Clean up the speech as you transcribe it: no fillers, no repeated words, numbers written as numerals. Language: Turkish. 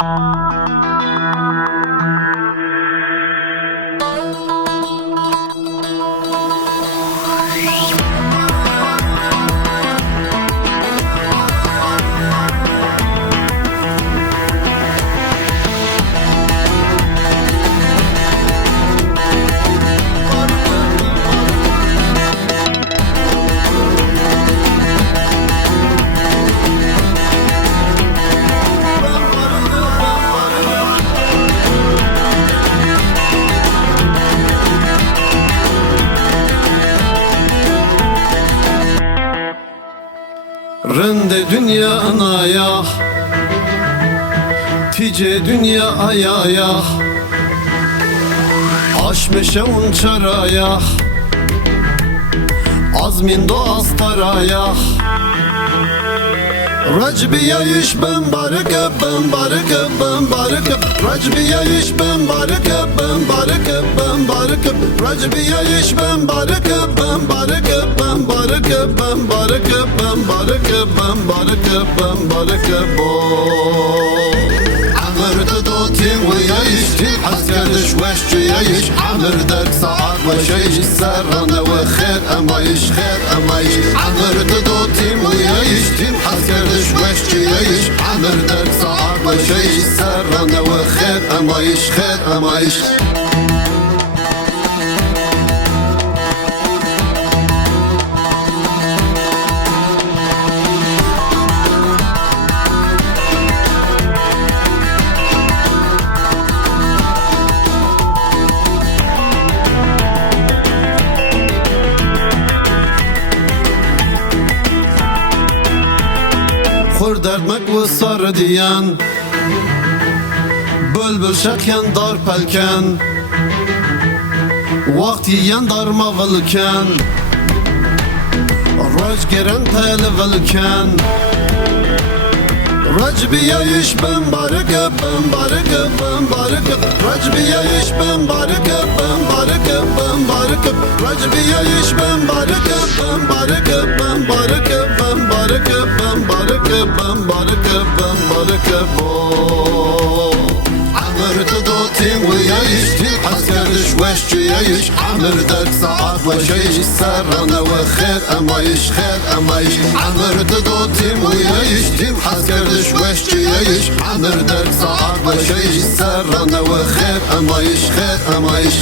Rende dünya anaya, tice dünya ayaya, aşmeşe unçaraya, azmin doğastaraya. Racbiya iş ben barıkı, ben barıkı, ben barıkı. Racbiya iş ben barıkı, ben barıkı, ben barıkı. Racbiya iş ben barıkı, ben barıkı, ben barıkı, ben barıkı, ben barıkı, ben barıkı, ben barıkı. عمرت دوتي ويعيش عسكر شويش يعيش عمر دارك صعب وشيش سرنا وخير اما يش خير اما يش عمرت دوتي ويعيش عسكر شويش يعيش عمر دارك صعب وشيش سرنا وخير اما يش خير اما يش خور دردمک و سار دیان بلبل شکن دار پلکن وقتی ین دار مغلکن راج گرن تل ولکن راج بیایش بم بارکه بم بارکه بم بارکه راج بیایش بم بارکه بم بارکه بم بارکه راج بیایش بم بارکه بم بارکه بم بارکه بم بارکه بم بارکه بم بارکه بم بارکه بو عمرت دوتي ويعيش عسكر شويش يعيش عمر دارك صعب وشيش سرنا وخير اما يش خير اما يش عمرت دوتي ويعيش عسكر شويش يعيش عمر دارك صعب وشيش سرنا وخير اما يش خير اما يش